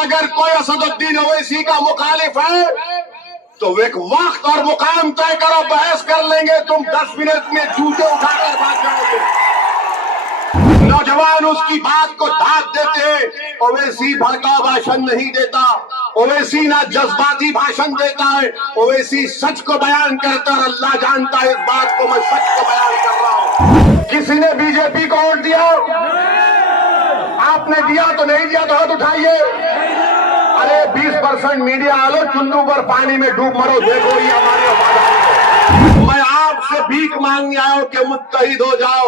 अगर कोई असदुद्दीन ओवैसी का मुखालिफ है तो एक वक्त और मुकाम तय करो, बहस कर लेंगे, तुम 10 मिनट में जूते उठाकर भाग जाओगे। नौजवान उसकी बात को दाद देते हैं। ओवैसी भड़काऊ भाषण नहीं देता, ओवैसी ना जज्बाती भाषण देता है, ओवैसी सच को बयान करता और अल्लाह जानता है इस बात को मैं सच को बयान कर रहा हूं। किसी ने बीजेपी को वोट दिया? आपने दिया तो नहीं दिया तो हाथ उठाइए। अरे 20% मीडिया आलो, चुल्लू पर पानी में डूब मरो, देखो ये हमारे वफादार। मैं आपसे भीख मांगने आया हूं कि मुत्तहिद हो जाओ।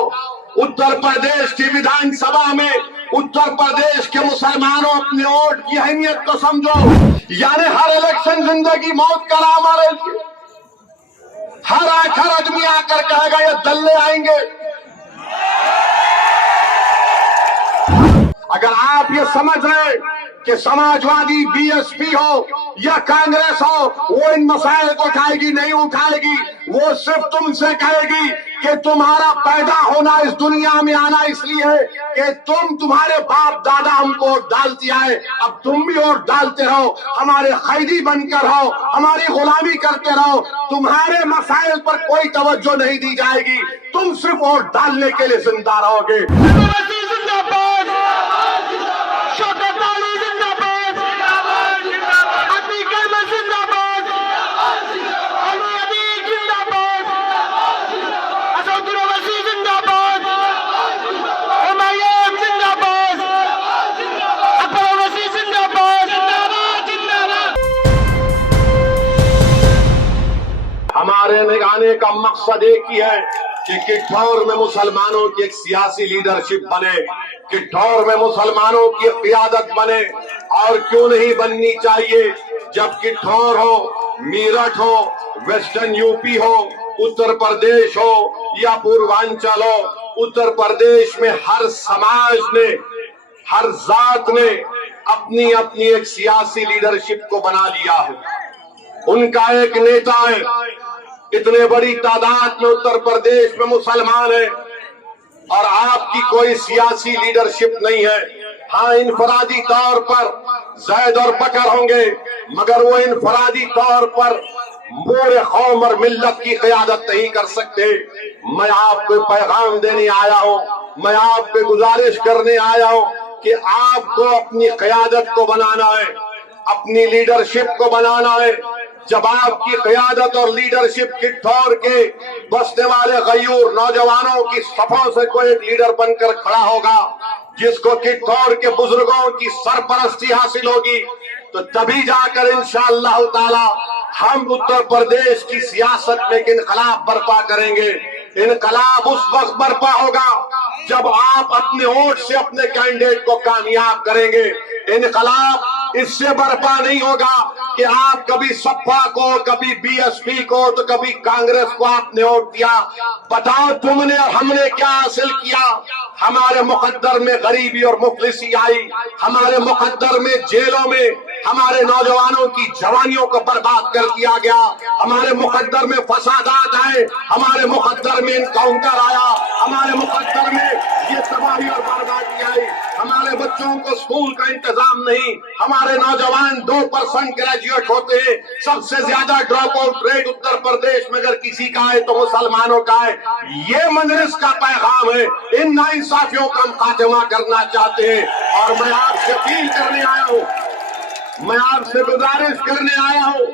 उत्तर प्रदेश की विधानसभा में उत्तर प्रदेश के मुसलमानों अपने वोट की अहमियत को समझो। यानी हर इलेक्शन जिंदगी मौत का नाम आ रही है। हर आदमी आकर कहेगा ये दल्ले आएंगे। अगर आप ये समझ रहे कि समाजवादी बीएसपी हो या कांग्रेस हो वो इन मसाइल को उठाएगी, नहीं उठाएगी। वो सिर्फ तुमसे कहेगी कि तुम्हारा पैदा होना, इस दुनिया में आना इसलिए है कि तुम्हारे बाप दादा हमको वोट डालती आए, अब तुम भी वोट डालते रहो, हमारे कैदी बनकर रहो, हमारी गुलामी करते रहो। तुम्हारे मसाइल पर कोई तवज्जो नहीं दी जाएगी, तुम सिर्फ वोट डालने के लिए जिंदा रहोगे। हमारे आने का मकसद एक ही है कि किठौर में मुसलमानों की एक सियासी लीडरशिप बने, किठौर में मुसलमानों की क़ियादत बने। और क्यों नहीं बननी चाहिए? जब किठौर हो, मीरठ हो, वेस्टर्न यूपी हो, उत्तर प्रदेश हो या पूर्वांचल हो, उत्तर प्रदेश में हर समाज ने, हर जात ने अपनी अपनी एक सियासी लीडरशिप को बना लिया है। उनका एक नेता है। इतने बड़ी तादाद में उत्तर प्रदेश में मुसलमान है और आपकी कोई सियासी लीडरशिप नहीं है। हाँ, इनफरादी तौर पर जैद और बकर होंगे, मगर वो इनफरादी तौर पर पूरे कौम और मिल्लत की क़यादत नहीं कर सकते। मैं आपको पैगाम देने आया हूँ, मैं आपको गुजारिश करने आया हूँ कि आपको अपनी क़यादत को बनाना है, अपनी लीडरशिप को बनाना है। जब आपकी क़यादत और लीडरशिप किठौर के बसने वाले गयूर नौजवानों की सफों से कोई एक लीडर बनकर खड़ा होगा, जिसको किठौर के बुजुर्गों की सरपरस्ती हासिल होगी, तो तभी जाकर इंशाअल्लाह ताला हम उत्तर प्रदेश की सियासत में इनकलाब बर्पा करेंगे। इनकलाब उस वक्त बर्पा होगा जब आप अपने वोट से अपने कैंडिडेट को कामयाब करेंगे। इनकलाब इससे बर्पा नहीं होगा कि आप कभी सपा को, कभी बीएसपी को, तो कभी कांग्रेस को आपने वोट दिया। बताओ तुमने और हमने क्या हासिल किया? हमारे मुकद्दर में गरीबी और मुफलिसी आई, हमारे मुकद्दर में जेलों में हमारे नौजवानों की जवानियों को बर्बाद कर दिया गया, हमारे मुकद्दर में फसादात आए, हमारे मुकद्दर में इनकाउंटर आया, हमारे मुकद्दर में ये तबाही और बर्बादी आई। हमारे बच्चों को स्कूल का इंतजाम नहीं, हमारे नौजवान 2% ग्रेजुएट होते हैं। सबसे ज्यादा drop out rate Uttar Pradesh में अगर किसी का है तो मुसलमानों का है। ये मजलिस का पैगाम है। इन नाइंसाफियों का हम खात्मा करना चाहते हैं और मैं आपसे अपील करने आया हूँ, मैं आपसे गुजारिश करने आया हूँ,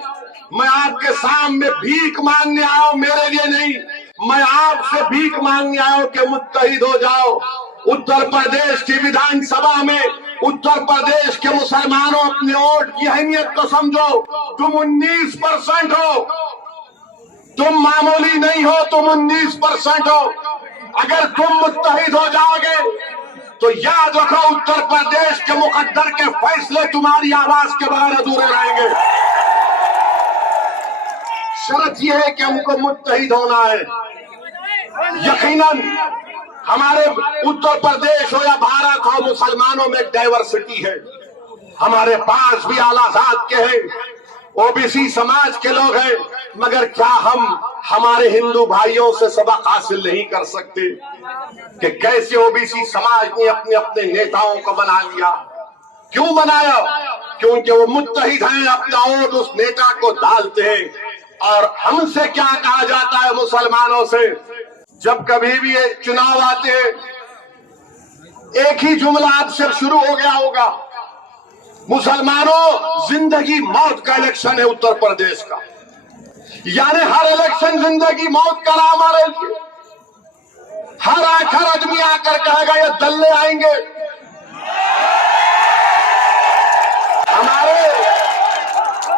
मैं आपके सामने भीख मांगने आया हूँ, मेरे लिए नहीं, मैं आपसे भीख मांगने आया हूँ कि मुत्तहिद हो जाओ। उत्तर प्रदेश की विधानसभा में उत्तर प्रदेश के मुसलमानों अपने वोट की अहमियत को समझो। तुम 19% हो, तुम मामूली नहीं हो, तुम 19% हो। अगर तुम मुत्तहिद हो जाओगे तो याद रखो उत्तर प्रदेश के मुकद्दर के फैसले तुम्हारी आवाज के बगैर अधूरे रहेंगे। शर्त यह है कि हमको मुत्तहिद होना है। यकीनन हमारे उत्तर प्रदेश हो या भारत हो, मुसलमानों में डाइवर्सिटी है। हमारे पास भी आला जात के हैं, ओबीसी समाज के लोग हैं, मगर क्या हम हमारे हिंदू भाइयों से सबक हासिल नहीं कर सकते कि कैसे ओबीसी समाज ने अपने अपने नेताओं को बना लिया? क्यों बनाया? क्योंकि वो मुत्तहिद हैं, अपना वोट उस नेता को डालते हैं। और हमसे क्या कहा जाता है मुसलमानों से? जब कभी भी ये चुनाव आते हैं, एक ही जुमला आपसे शुरू हो गया होगा, मुसलमानों जिंदगी मौत का इलेक्शन है उत्तर प्रदेश का। यानी हर इलेक्शन जिंदगी मौत का नाम आ रही है। हर आदमी आकर कहेगा ये दल्ले आएंगे,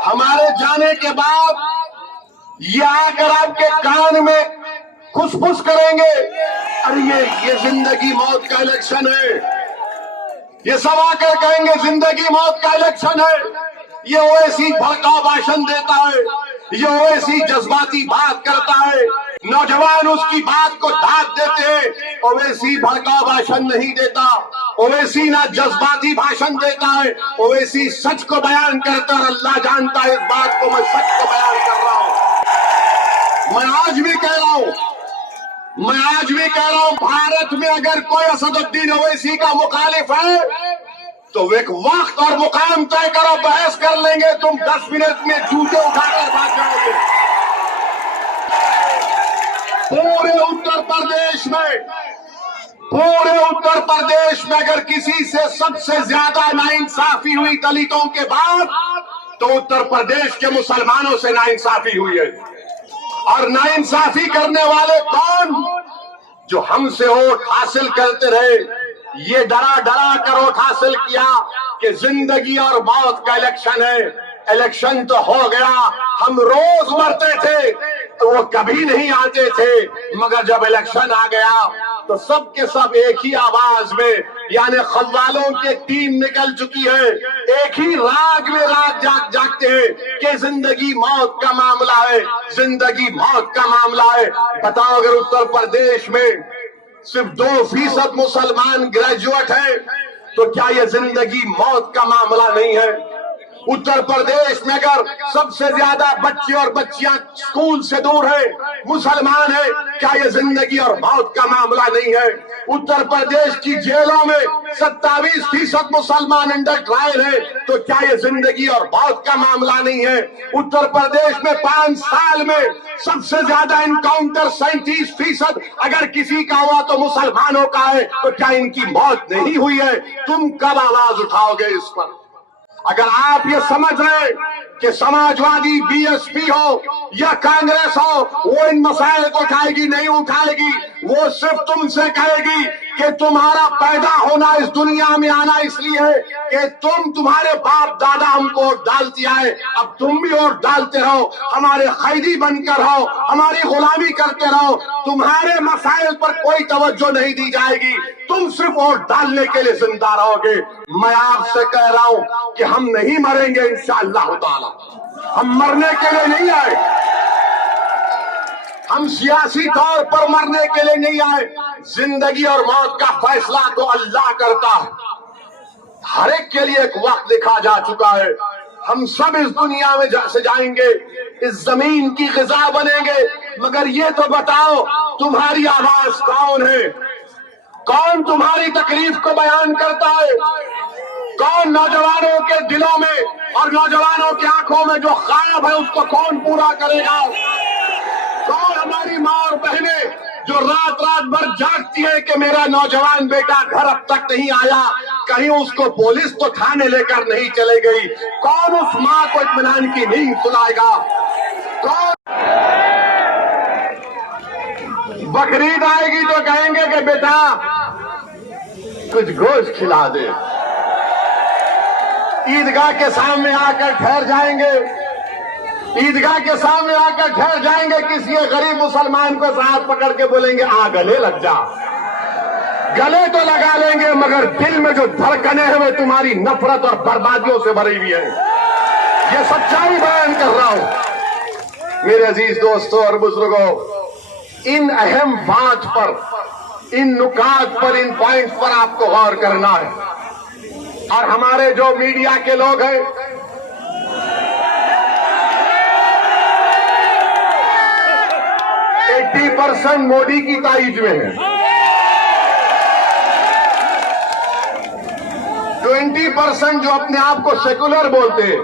हमारे जाने के बाद ये आकर आपके कान में खुसफुस करेंगे, अरे ये जिंदगी मौत का इलेक्शन है। ये सब आकर कहेंगे जिंदगी मौत का इलेक्शन है। ये ओवैसी भड़काऊ भाषण देता है, ये ओवैसी जज्बाती बात करता है, नौजवान उसकी बात को दाद देते हैं। ओवैसी भड़काऊ भाषण नहीं देता, ओवैसी ना जज्बाती भाषण देता है, ओवैसी सच को बयान करता है। अल्लाह जानता है इस बात को, मैं सच को बयान कर रहा हूं। मैं आज भी कह रहा हूं, भारत में अगर कोई असदुद्दीन ओवैसी का मुखालिफ है तो एक वक्त और मुकाम तय करो, बहस कर लेंगे, तुम 10 मिनट में जूते उठाकर भाग जाओगे। पूरे उत्तर प्रदेश में अगर किसी से सबसे ज्यादा नाइंसाफी हुई दलितों के बाद, तो उत्तर प्रदेश के मुसलमानों से नाइंसाफी हुई है। और नाइंसाफी करने वाले कौन? जो हमसे वोट हासिल करते रहे, ये डरा कर वोट हासिल किया कि जिंदगी और मौत का इलेक्शन है। इलेक्शन तो हो गया, हम रोज मरते थे तो वो कभी नहीं आते थे, मगर जब इलेक्शन आ गया तो सब के सब एक ही आवाज में, यानी खव्वालों की टीम निकल चुकी है, एक ही राग में रात जागते हैं कि जिंदगी मौत का मामला है, जिंदगी मौत का मामला है। बताओ, अगर उत्तर प्रदेश में सिर्फ 2% मुसलमान ग्रेजुएट है तो क्या यह जिंदगी मौत का मामला नहीं है? उत्तर प्रदेश में अगर सबसे ज्यादा बच्चे और बच्चियां स्कूल से दूर है, मुसलमान है, क्या यह जिंदगी और मौत का मामला नहीं है? उत्तर प्रदेश की जेलों में 27% मुसलमान अंडर ट्रायल है, तो क्या यह जिंदगी और मौत का मामला नहीं है? उत्तर प्रदेश में 5 साल में सबसे ज्यादा इनकाउंटर 37% अगर किसी का हुआ तो मुसलमानों का है, तो क्या इनकी मौत नहीं हुई है? तुम कब आवाज उठाओगे इस पर? अगर आप ये समझ रहे कि समाजवादी बीएसपी हो या कांग्रेस हो वो इन मसाइल को उठाएगी, नहीं उठाएगी, वो सिर्फ तुमसे कहेगी कि तुम्हारा पैदा होना, इस दुनिया में आना इसलिए है कि तुम्हारे बाप दादा हमको वोट डालती आए, अब तुम भी वोट डालते रहो, हमारे कैदी बनकर रहो, हमारी गुलामी करते रहो, तुम्हारे मसाइल पर कोई तवज्जो नहीं दी जाएगी, तुम सिर्फ वोट डालने के लिए जिंदा रहोगे। मैं आपसे कह रहा हूं कि हम नहीं मरेंगे इंशाअल्लाह ताला, हम मरने के लिए नहीं आए, हम सियासी तौर पर मरने के लिए नहीं आए। जिंदगी और मौत का फैसला तो अल्लाह करता है, हर एक के लिए एक वक्त लिखा जा चुका है। हम सब इस दुनिया में से जाएंगे, इस जमीन की ग़िज़ा बनेंगे, मगर ये तो बताओ तुम्हारी आवाज कौन है? कौन तुम्हारी तकलीफ को बयान करता है? कौन नौजवानों के दिलों में और नौजवानों की आंखों में जो ख्वाब है उसको कौन पूरा करेगा? कौन हमारी माँ और बहनें जो रात भर जागती है कि मेरा नौजवान बेटा घर अब तक नहीं आया, कहीं उसको पुलिस तो थाने लेकर नहीं चले गई, कौन उस माँ को इत्मीनान की नींद सुलाएगा? कौन बकरीद आएगी तो कहेंगे कि बेटा कुछ गोश्त खिला दे, ईदगाह के सामने आकर ठहर जाएंगे, ईदगाह के सामने आकर ठहर जाएंगे, किसी गरीब मुसलमान को हाथ पकड़ के बोलेंगे आ गले लग जा। गले तो लगा लेंगे मगर दिल में जो धड़कने हैं वो तुम्हारी नफरत और बर्बादियों से भरी हुई है। ये सच्चाई बयान कर रहा हूं मेरे अजीज दोस्तों और बुजुर्गों। इन अहम बात पर, इन नुकात पर, इन पॉइंट्स पर आपको गौर करना है। और हमारे जो मीडिया के लोग हैं, 80% मोदी की ताईद में है, 20% जो अपने आप को सेकुलर बोलते हैं,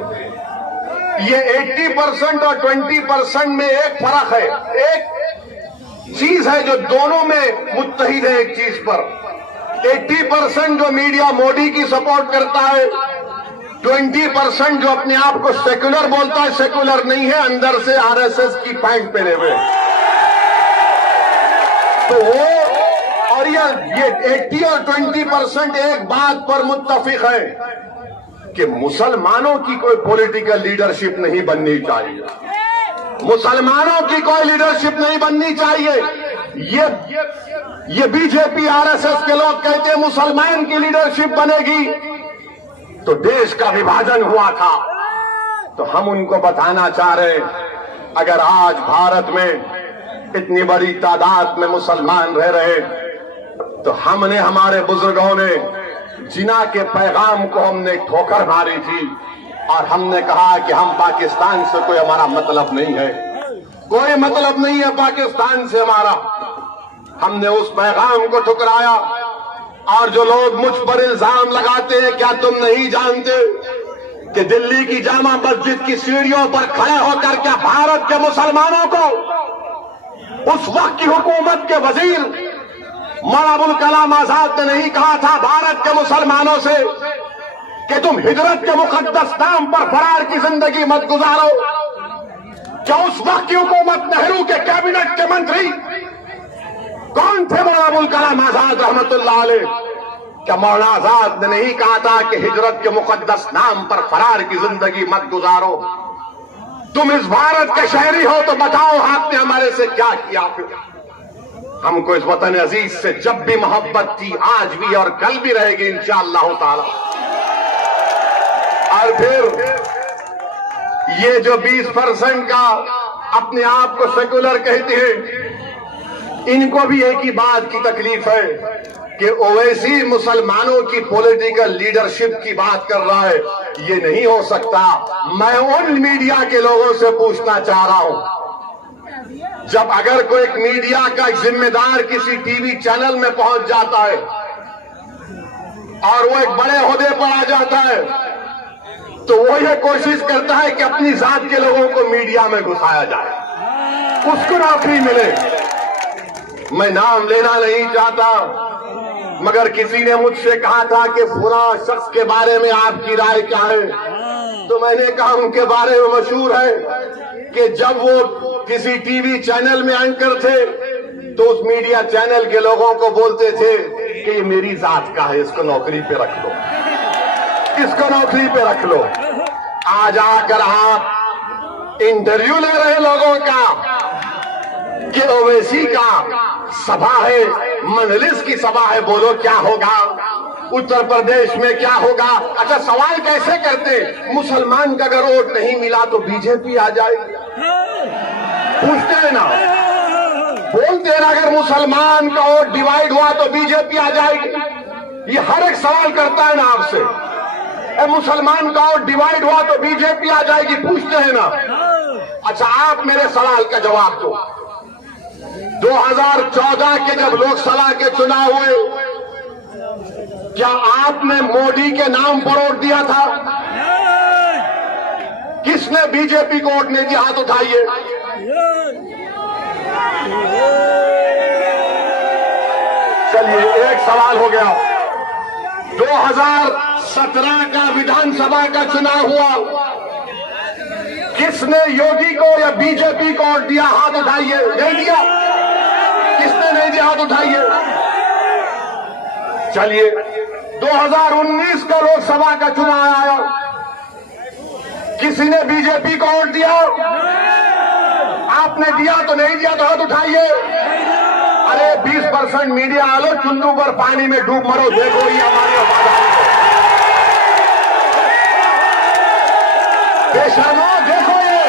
ये 80% और 20% में एक फर्क है। एक चीज है जो दोनों में मुत्तहिद है एक चीज पर। 80% जो मीडिया मोदी की सपोर्ट करता है, 20% जो अपने आप को सेकुलर बोलता है, सेकुलर नहीं है, अंदर से आरएसएस की पैंट पहने हुए। तो वो और ये 80 और 20% एक बात पर मुत्तफिक है कि मुसलमानों की कोई पॉलिटिकल लीडरशिप नहीं बननी चाहिए। मुसलमानों की कोई लीडरशिप नहीं बननी चाहिए। ये बीजेपी आरएसएस के लोग कहते हैं मुसलमान की लीडरशिप बनेगी, तो देश का विभाजन हुआ था। तो हम उनको बताना चाह रहे हैं, अगर आज भारत में इतनी बड़ी तादाद में मुसलमान रह रहे, तो हमने, हमारे बुजुर्गों ने जिना के पैगाम को हमने ठोकर मारी थी और हमने कहा कि हम पाकिस्तान से कोई हमारा मतलब नहीं है, कोई मतलब नहीं है पाकिस्तान से हमारा। हमने उस पैगाम को ठुकराया। और जो लोग मुझ पर इल्जाम लगाते हैं, क्या तुम नहीं जानते कि दिल्ली की जामा मस्जिद की सीढ़ियों पर खड़े होकर क्या भारत के मुसलमानों को उस वक्त की हुकूमत के वजीर मौलाना अबुल कलाम आजाद ने नहीं कहा था भारत के मुसलमानों से कि तुम हिजरत के मुकद्दस नाम पर फरार की जिंदगी मत गुजारो? क्या उस वक्त की हुकूमत नेहरू के कैबिनेट के मंत्री कौन थे? मौलाना अबुल कलाम आजाद रहमतुल्लाह अलैह। क्या मौलाना आजाद ने नहीं कहा था कि हिजरत के मुकद्दस नाम पर फरार की जिंदगी मत गुजारो? तुम इस भारत के शहरी हो तो बताओ आपने हमारे से क्या किया? हमको इस वतन अजीज से जब भी मोहब्बत थी, आज भी और कल भी रहेगी इंशाअल्लाह ताला। और फिर ये जो 20% का अपने आप को सेकुलर कहते हैं, इनको भी एक ही बात की तकलीफ है कि ओवैसी मुसलमानों की पॉलिटिकल लीडरशिप की बात कर रहा है। ये नहीं हो सकता। मैं उन मीडिया के लोगों से पूछना चाह रहा हूं, जब अगर कोई एक मीडिया का जिम्मेदार किसी टीवी चैनल में पहुंच जाता है और वो एक बड़े ओहदे पर आ जाता है, तो वो ये कोशिश करता है कि अपनी जात के लोगों को मीडिया में घुसाया जाए, उसको नौकरी मिले। मैं नाम लेना नहीं चाहता, मगर किसी ने मुझसे कहा था कि फुला शख्स के बारे में आपकी राय क्या है? तो मैंने कहा उनके बारे में मशहूर है कि जब वो किसी टीवी चैनल में एंकर थे तो उस मीडिया चैनल के लोगों को बोलते थे कि ये मेरी जात का है, इसको नौकरी पे रख लो, इसको नौकरी पे रख लो। आज आकर आप इंटरव्यू ले रहे लोगों का कि ओवैसी का सभा है, मजलिस की सभा है, बोलो क्या होगा, उत्तर प्रदेश में क्या होगा? अच्छा, सवाल कैसे करते, मुसलमान का अगर वोट नहीं मिला तो बीजेपी आ जाएगी? पूछते हैं ना, बोलते हैं ना, अगर मुसलमान का वोट डिवाइड हुआ तो बीजेपी आ जाएगी? ये हर एक सवाल करता है ना आपसे, मुसलमान का वोट डिवाइड हुआ तो बीजेपी आ जाएगी? पूछते हैं ना। अच्छा, आप मेरे सवाल का जवाब दो। 2014 के जब लोकसभा के चुनाव हुए, क्या आपने मोदी के नाम पर वोट दिया था? किसने बीजेपी को वोट नहीं दिया? हाथ उठाइए। चलिए, एक सवाल हो गया। 2017 का विधानसभा का चुनाव हुआ, किसने योगी को या बीजेपी को वोट दिया? हाथ उठाइए। नहीं दिया? किसने नहीं दिया? हाथ उठाइए। चलिए, 2019 का लोकसभा का चुनाव आया, किसी ने बीजेपी को वोट दिया? आपने दिया तो नहीं दिया? तो हाथ उठाइए। अरे 20% मीडिया आलो, चुन्नू पर पानी में डूब मरो, देखो ये हमारी वफादारी है। पेशानो देखो, ये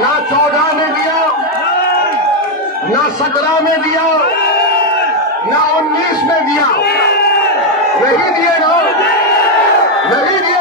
ना 14 में दिया, ना 17 में दिया, ना 19 में दिया। नहीं दिए ना, नहीं दिए